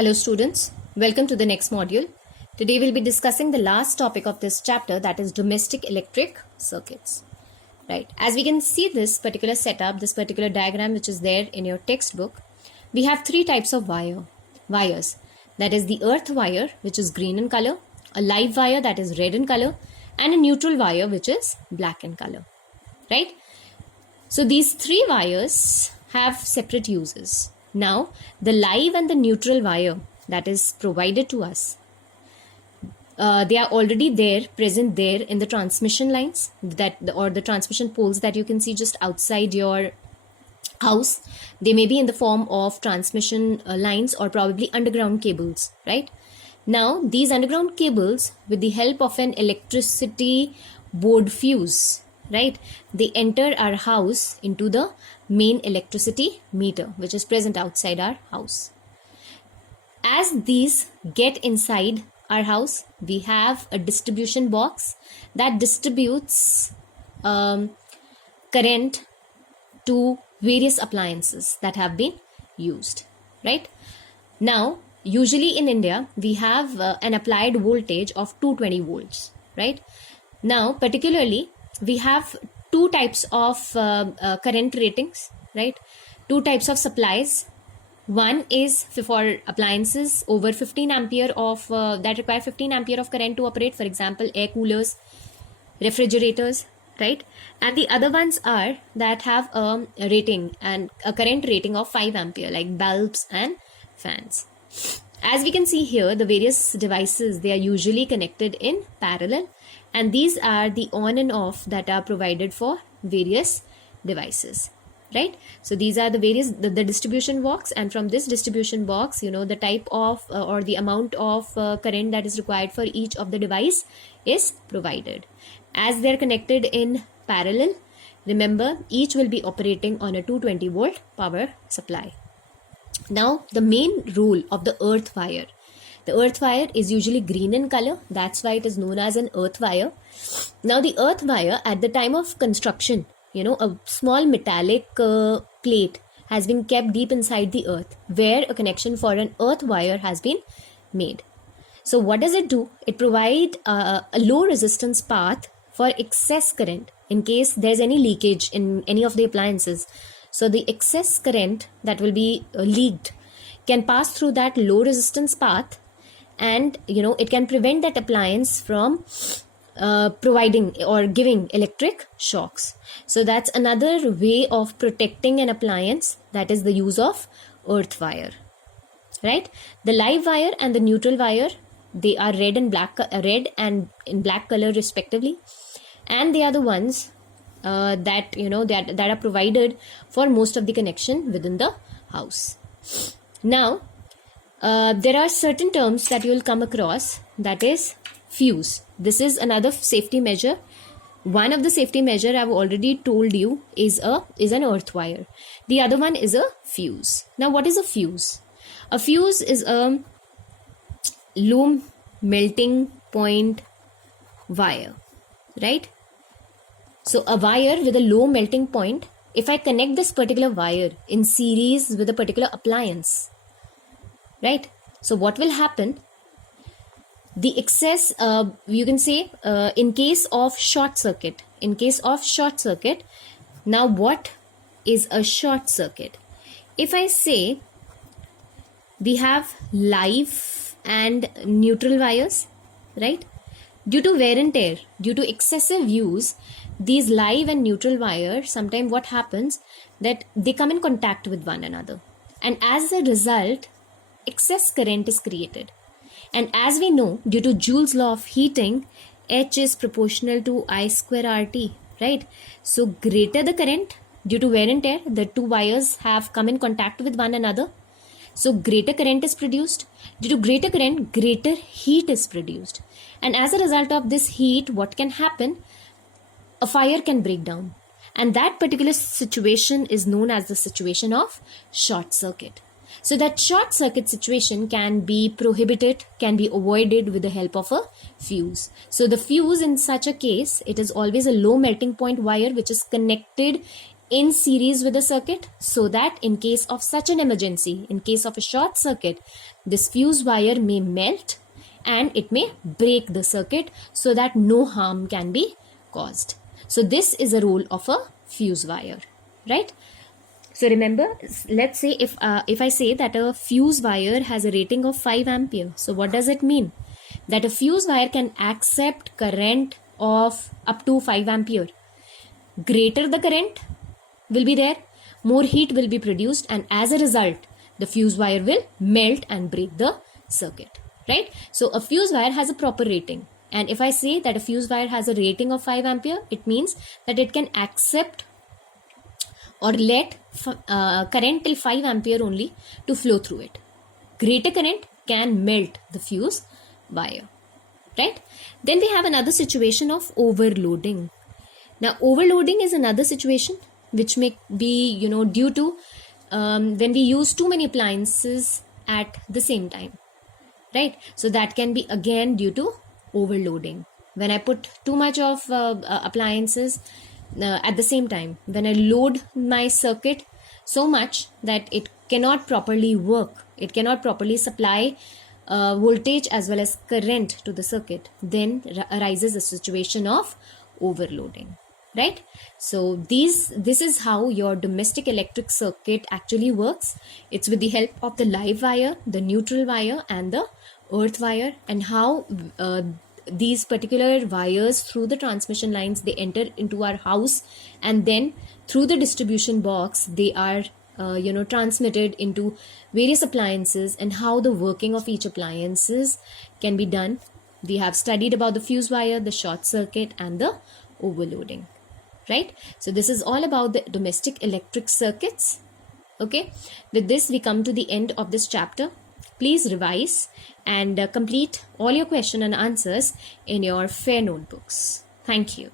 Hello students, welcome to the next module. Today we'll be discussing the last topic of this chapter, that is domestic electric circuits. Right, as we can see this particular setup, this particular diagram which is there in your textbook, we have three types of wires. That is the earth wire, which is green in color, a live wire that is red in color, and a neutral wire which is black in color. Right, so these three wires have separate uses. Now, the live and the neutral wire that is provided to us, they are already there, present there in the transmission lines or the transmission poles that you can see just outside your house. They may be in the form of transmission lines or probably underground cables, right? Now, these underground cables, with the help of an electricity board fuse, right, they enter our house into the main electricity meter which is present outside our house. As these get inside our house, we have a distribution box that distributes current to various appliances that have been used, right? Now, usually in India, we have an applied voltage of 220 volts, right? Now, particularly, we have two types of current ratings, right? Two types of supplies. One is for appliances over 15 ampere of that require 15 ampere of current to operate, for example, air coolers, refrigerators, right? And the other ones are that have a rating and a current rating of 5 ampere, like bulbs and fans. As we can see here, the various devices, they are usually connected in parallel, and these are the on and off that are provided for various devices, right? So these are the various the distribution box, and from this distribution box, the type of or the amount of current that is required for each of the device is provided. As they're connected in parallel, remember, each will be operating on a 220 volt power supply. Now, the main role of the earth wire. The earth wire is usually green in color. That's why it is known as an earth wire. Now, the earth wire, at the time of construction, a small metallic plate has been kept deep inside the earth, where a connection for an earth wire has been made. So what does it do? It provides a low resistance path for excess current in case there's any leakage in any of the appliances. So the excess current that will be leaked can pass through that low resistance path, and it can prevent that appliance from providing or giving electric shocks. So that's another way of protecting an appliance, that is the use of earth wire, right? The live wire and the neutral wire, they are red and in black color respectively, and they are the ones that are provided for most of the connection within the house. Now, there are certain terms that you will come across, that is fuse. This is another safety measure. One of the safety measure I've already told you is an earth wire. The other one is a fuse. Now, what is a fuse? A fuse is a low melting point wire, right? So a wire with a low melting point, if I connect this particular wire in series with a particular appliance, right? So what will happen? The excess, you can say, in case of short circuit. Now what is a short circuit? If I say we have live and neutral wires, right? Due to wear and tear, due to excessive use, these live and neutral wires, sometimes what happens that they come in contact with one another, and as a result, excess current is created. And as we know, due to Joule's law of heating, H is proportional to I square RT, right? So greater the current, due to wear and tear, the two wires have come in contact with one another. So greater current is produced. Due to greater current, greater heat is produced. And as a result of this heat, what can happen? A fire can break down. And that particular situation is known as the situation of short circuit. So that short circuit situation can be prohibited, can be avoided with the help of a fuse. So the fuse in such a case, it is always a low melting point wire which is connected in series with the circuit, so that in case of such an emergency, in case of a short circuit, this fuse wire may melt and it may break the circuit so that no harm can be caused. So this is a role of a fuse wire, right? So remember, let's say if I say that a fuse wire has a rating of 5 ampere, so what does it mean? That a fuse wire can accept current of up to 5 ampere. Greater the current will be there, more heat will be produced, and as a result, the fuse wire will melt and break the circuit, right? So a fuse wire has a proper rating. And if I say that a fuse wire has a rating of 5 ampere, it means that it can accept or let current till 5 ampere only to flow through it. Greater current can melt the fuse wire, right? Then we have another situation of overloading. Now, overloading is another situation which may be, due to when we use too many appliances at the same time, right? So that can be again due to overloading. When I put too much of appliances at the same time, when I load my circuit so much that it cannot properly work, it cannot properly supply voltage as well as current to the circuit, then arises a situation of overloading, right? So this is how your domestic electric circuit actually works. It's with the help of the live wire, the neutral wire, and the earth wire, and how these particular wires through the transmission lines, they enter into our house, and then through the distribution box they are transmitted into various appliances, and how the working of each appliances can be done. We have studied about the fuse wire, the short circuit, and the overloading, right? So this is all about the domestic electric circuits. Okay, with this we come to the end of this chapter. Please revise and complete all your question and answers in your fair notebooks. Thank you.